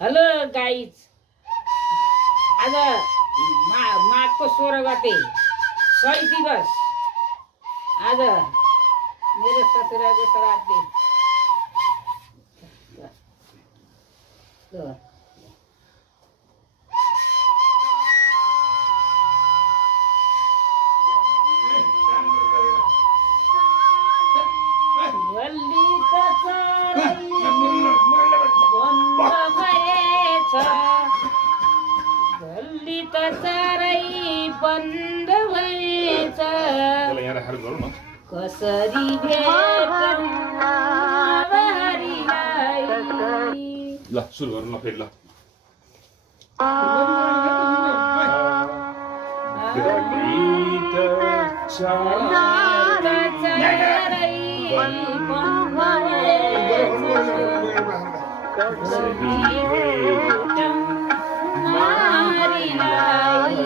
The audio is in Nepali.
हॅलो गाईच आज माघको 16 गते 100 दिवस आज मेरो ससुराको श्राद्ध गल्ली त चारै बन्द भएछ कसरी भेटौँ हरिलाई ल सुरु गरौँ ल फेरि ल गल्ली त चारै बन्द कसरी भेटौँ Hariलाई